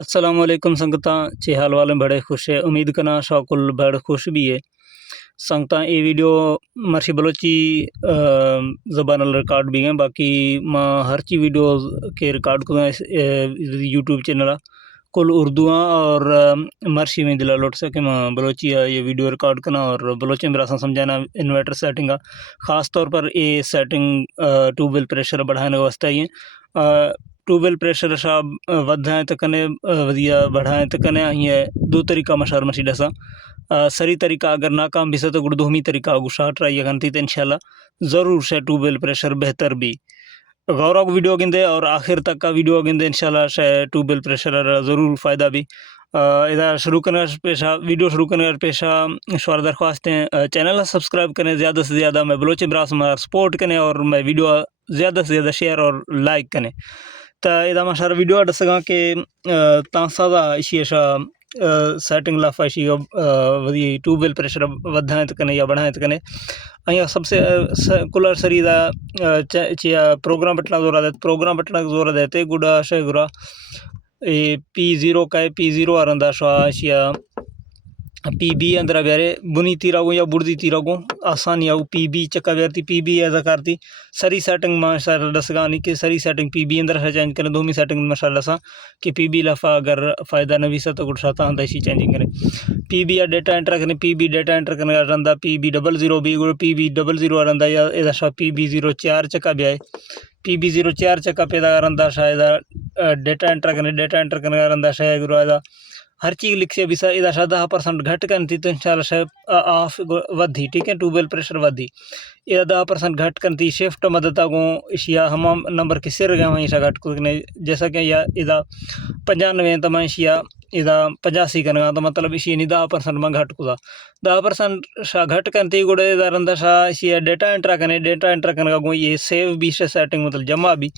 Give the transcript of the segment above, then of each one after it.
अस्सलाम वालेकुम संगतां चे हाल वाले बड़े खुश है। उम्मीद करना शाकुल बड़े खुश भी है। संगतां ये वीडियो मर्शी बलोची ज़बान रिकॉर्ड भी हैं। बाकी माँ हर ची वीडियो के रिकॉर्ड को यूट्यूब चैनल कुल उर्दू और मर्शी में दिला लौट सके माँ बलोची ये वीडियो रिकॉर्ड करना और बलोची में रासन समझाना इन्वर्टर सेटिंग का ख़ास तौर पर ये सेटिंग ट्यूबवेल प्रेशर बढ़ाने वास्ते ही है। ट्यूबवेल प्रेशर शाब वधाएं तो कने वधिया बढ़ाएं तो कने ये दो तरीका मशार मशी डसा सरी तरीका अगर नाकाम भी से तो गुड़दोमी तरीका गुशा ट्राई करती तो इंशाल्लाह ज़रूर से ट्यूबवेल प्रेशर बेहतर भी गौरव वीडियो गिंदे और आखिर तक का वीडियो गिंदे इंशाल्लाह से ट्यूबवेल प्रेशर ज़रूर फ़ायदा भी इधर शुरू करने पेशा वीडियो शुरू करने पेशा शोर दरख्वास्त हैं चैनल सब्सक्राइब करें ज़्यादा से ज़्यादा मैं बलोच ब्रास में सपोर्ट करें और मैं वीडियो ज़्यादा से ज़्यादा शेयर और लाइक करें तो इदा माशार वीडियो डसगा के तांसादा इशी ऐसा सेटिंग लाफा इशी वधी ट्यूबवेल प्रेशर वधाएं तो कने या बढ़ाएं तो कने अँ सबसे कुलर सरीदा प्रोग्राम बटना जोरा देते गुड़ा शे गुरा P0 का P0 आरंदा शाशिया PB अंदर बेरे बुनी तीरागो या बुर्दी तीरागो आसानी आउ PB चक्का बेरती PB ऐसा करती सरी सेटिंग माशाल्लाह दसगानी के सरी सेटिंग PB अंदर है चेंज करें दोमी सेटिंग माशाल्लाह सा कि PB लफा अगर फ़ायदा न भी सा तो गुड़साता अंदा इसी चेंजिंग करें PB या डेटा एंटर करें PB डेटा एंटर करने रंदा PB00 भी PB00 रंदा या इधर शा PB04 चक्का भी आए PB04 चक्का पैदा रंदा शायद डेटा एंटर करने रंदा शायद गुरा हर चीज़ लिख से भी सा इधर 10% घट करती तो इंशाल्लाह ऑफ वधी ठीक है ट्यूबवेल प्रेशर वधी इधर 10% घट करती शिफ्ट मदद को इशिया हम नंबर के सिर गए वहीं घट को जैसा कि या इधर 95 तो मैं इशिया इधर 85 करना तो मतलब इसी नहीं 10% में घट को 10% शाह घट करती गुड़े इधर अंदर शाह इसी डेटा एंटर करने का ये सेव भी सेटिंग मतलब जमा भी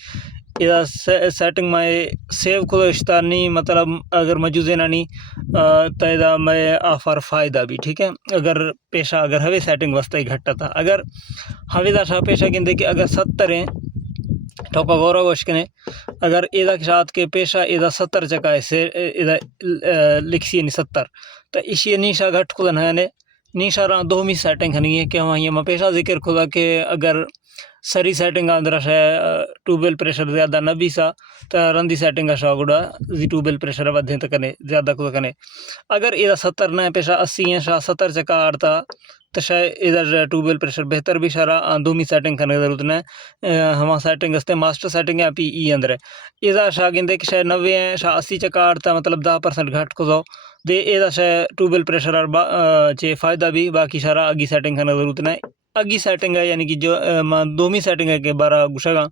इधर सेटिंग में सेव को इश्तानी मतलब अगर मौजूद ना नहीं तो इधर मैं ऑफर फ़ायदा भी ठीक है अगर पेशा अगर हवे सेटिंग वास्ते घटता था अगर हवे दाशा पेशा गिनते कि अगर 70 हैं ठोका गौरव वशकने अगर इधर के साथ के पेशा इधर 70 चका है से इधर लिखी नहीं 70 तो इसी निशा घट खुदा है निशा रहा दो मी सेटिंग नहीं है कि वहाँ ये पेशा जिक्र खुदा के अगर सरी सेटिंग अंदर है ट्यूबवेल प्रेशर ज़्यादा न भी सा तो रंदी सेटिंग का गुड़ा ट्यूबवेल प्रेशर वधे तो कने ज़्यादा को कने अगर इधर 70 न पेशा 80 है शाह 70 चका आड़ता तो शायद इधर ट्यूबवेल प्रेशर बेहतर भी सारा दोमी सेटिंग करने की ज़रूरत न हम सेटिंग हस्ते मास्टर सेटिंग है PE अंदर है इधर शाह गिंदे कि शायद 90 है शाह 80 चका आड़ता मतलब 10% घट को जाओ दे इधर शायद ट्यूबवेल प्रेशर चे फ़ायदा भी बाकी सारा अगी सेटिंग करने की ज़रूरत न अगी सेटिंग है यानी कि जो दोमी सेटिंग है कि बारह गुशगा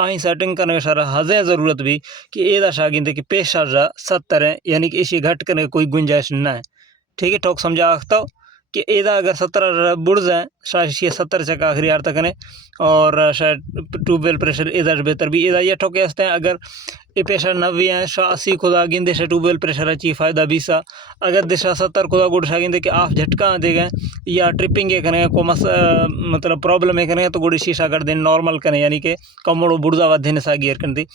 आई सेटिंग करने का सारा हजे ज़रूरत भी कि एदा शागिंदे कि पेशा 70 है यानी कि इसी घट करने कोई गुंजाइश ना है ठीक है ठोक समझा आखता हो कि एदा अगर 70 बुढ़ जाए शायद 70 चका आखिरी यार तक ने और शायद ट्यूबवेल प्रेशर इधर बेहतर भी इधर ये ठोके हंसते हैं अगर ये पेशा 90 है शाह 80 खुदा गिंदे से ट्यूबवेल प्रेशर अच्छी फ़ायदा भी सा अगर दिशा 70 खुदा गुड़ शा गिंदे कि आप झटका दे गए या ट्रिपिंग करें को मतलब प्रॉब्लम है करें तो गुड़ शीशा कर दें नॉर्मल करें यानी कि कमड़ो बुढ़ा वधे सा गियर कर दी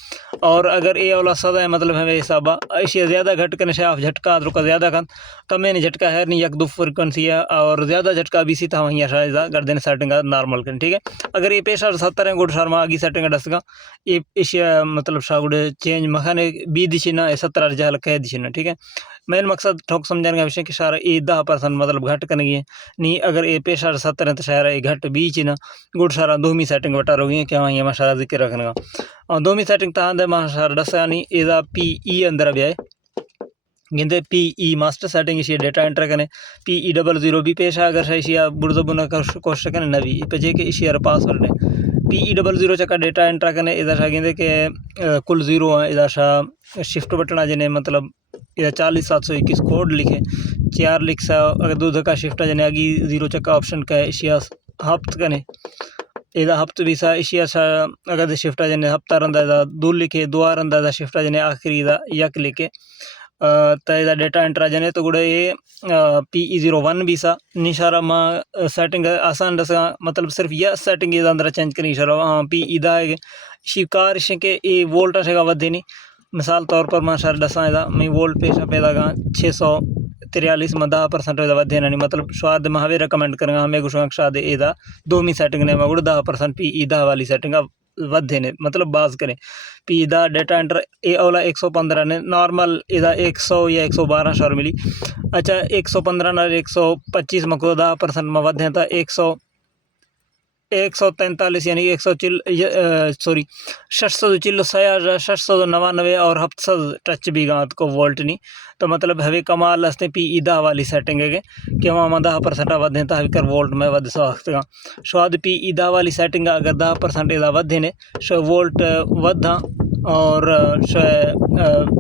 और अगर ये वाला सदा है मतलब है हिसाब ऐसे ज़्यादा घट करने से आप झटका रुका ज़्यादा कन कम नहीं झटका है नहीं एक दो फ्रिक्वेंसी है और ज़्यादा झटका भी सी था वहीं शायद कर देने सेटिंग नॉर्मल करें ठीक है अगर ये पेशा 70 है गुड़ शर्मा आगे सेटिंग डसगा ये एशिया मतलब शागुड़े चेंज मखाने बी दिशी ना 70 जहल कह दिशी ना ठीक है मेन मकसद ठोक समझाने का विषय कि सारा ये 10% मतलब घट करने की नहीं अगर ये पेशा 70 है तो सारा ये घट बीच ना गुड़ सारा दोमी सेटिंग बटा रोगी क्या वहाँ ये माशारा जिक्र रखने का और दोमी सेटिंग तहाँ दे माशारा डसा नहीं इधर PE अंदर भी आए गिंदे PE मास्टर सेटिंग इसी डेटा एंटर करें PE00 भी पेशा अगर सही बुर्द बुना कोशिश करें नवी पे जे के इसी पासवर्ड है PE00 चका डेटा एंटर करें इधर शा गिंदे के कुल 0 है इधर शा शिफ्ट बटना जने मतलब इधर 40 721 कोड लिखे 4 लिख सा अगर दो धक्का शिफ्ट जने आगे 0 चका ऑप्शन का इशिया हफ्त कने इधर हफ्त भी सा इशिया सा अगर शिफ्ट जने हफ्ता रंदा दो लिखे दो रंदा शिफ्ट जने आखिरी यक लिखे तो इधर डेटा एंटर जने तो गुड़े ये PE01 भी सा निशारा माँ सेटिंग आसान दसा मतलब सिर्फ यह सेटिंग इधर अंदर चेंज करनी इशारा PE दा है शिकार के ये वोल्टेज है वधे नहीं مثال طور پر ماں شر ڈسائیں دا میں وولٹ پیشہ پیدا گا 643 میں 10% دا ودھے نہیں مطلب شواد میں ہوے ریکمینڈ کرنا ہمیں گوشاں شاد اے دا دومی سیٹنگ نے مگڑ 10% پی ای دا والی سیٹنگ ودھے نے مطلب باز کریں پی دا ڈیٹا انٹر اے اولا 115 نے نارمل اے دا 100 یا 112 شور ملی اچھا 115 نہ 125 میں کو 10% میں ودھے تا 143 یعنی 699 اور 700 ٹچ بھی گات کو وولٹ نہیں تو مطلب ہوے کمال ہستے پی ای دا والی سیٹنگ ہے کہ وہاں 10% ودھیں تا کر وولٹ میں ود ساخت گا شواد پی ای دا والی سیٹنگ اگر 10% دا ودھے نے شو وولٹ ودھا اور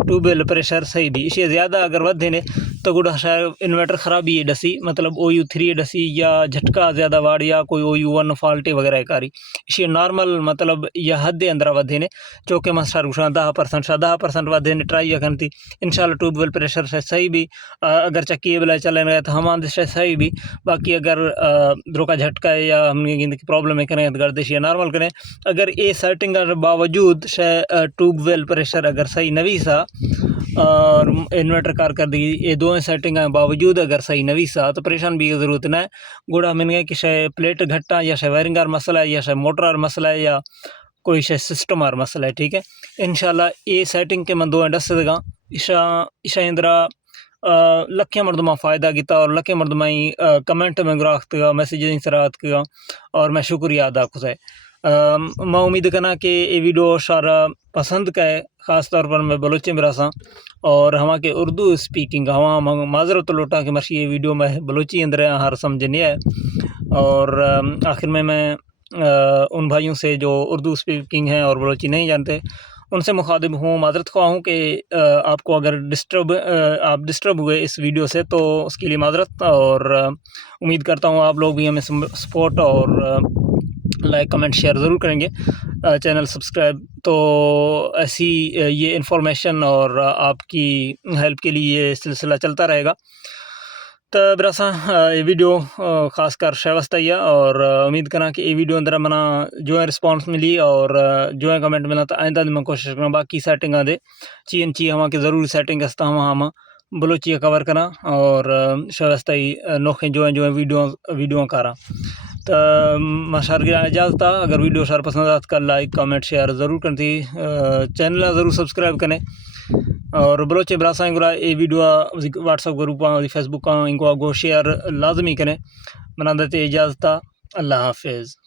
ٹیوب ویل پریشر صحیح بھی اسی زیادہ اگر ودھے نے تو گڑا شاید انورٹر خرابی ڈسی مطلب او یو 3 ڈسی یا جھٹکا زیادہ واڑ یا کوئی او یو 1 فالٹی وغیرہ کاری اسی نارمل مطلب یا حد اندر ودھے نے چونکہ مسٹر گوشاں 10% ودھے نے ٹرائی کرن تھی انشاءاللہ ٹیوب ویل پریشر سے صحیح بھی اگر چکی بلا چلیں گئے تو ہمان سے صحیح بھی باقی اگر دروکا جھٹکا ہے یا ہم کی پرابلم ہے کریں تو گردش یا نارمل کریں اگر اے سیٹنگ باوجود ٹیوب ویل پریشر اگر صحیح نوی سا اور انورٹر کارکردگی یہ دونوں سیٹنگ باوجود اگر صحیح نوی سا تو پریشان بھی ضرورت نہ ہے گوڑا من گئے کہ شے پلیٹ گھٹا یا شے وائرنگار مسئلہ ہے یا شے موٹرار مسئلہ ہے یا کوئی شے سسٹم آر مسئلہ ہے ٹھیک ہے انشاءاللہ یہ سیٹنگ کے من دو ڈس دگا عشا اندرا لکھیں مردمہ فائدہ کیتا اور لکھیں مردمہ کمنٹ میں گراخت گا میسیجیں سرات گا اور میں شکریہ ادا کھسے میں امید کرنا کہ یہ ویڈیو شارا پسند کا ہے خاص طور پر میں بلوچی میں رساں اور ہماں کے اردو اسپیکنگ ہواں معذرت لوٹا کہ مرشی یہ ویڈیو میں بلوچی اندر ہر سمجھ نہیں ہے اور آخر میں ان بھائیوں سے جو اردو اسپیکنگ ہیں اور بلوچی نہیں جانتے ان سے مخاطب ہوں معذرت خواہ ہوں کہ آپ کو اگر آپ ڈسٹرب ہوئے اس ویڈیو سے تو اس کے لیے معذرت اور امید کرتا ہوں آپ لوگ بھی ہمیں سپورٹ اور لائک کمنٹ شیئر ضرور کریں گے چینل سبسکرائب تو ایسی یہ انفارمیشن اور آپ کی ہیلپ کے لیے یہ سلسلہ چلتا رہے گا تو برساں یہ ویڈیو خاص کر شائستہ اور امید کرنا کہ یہ ویڈیو اندر منا جو ہے رسپانس ملی اور جو ہے کمنٹ ملا تو آئندہ میں کوشش کرنا باقی سیٹنگاں دے چی ہماں کے ضروری سیٹنگ ہستا ہم بلوچی کور کرنا اور شائستہ نوکھیں جو ہیں ویڈیو کارا تو مشار کی اجازت اگر ویڈیو شار پسند آتا کا لائک کمنٹ شیئر ضرور کرتی چینل ضرور سبسکرائب کریں اور بلوچ براسائیں گرا یہ video WhatsApp group Facebook ان کو شیئر لازمی کریں منادت اجازت اللہ حافظ.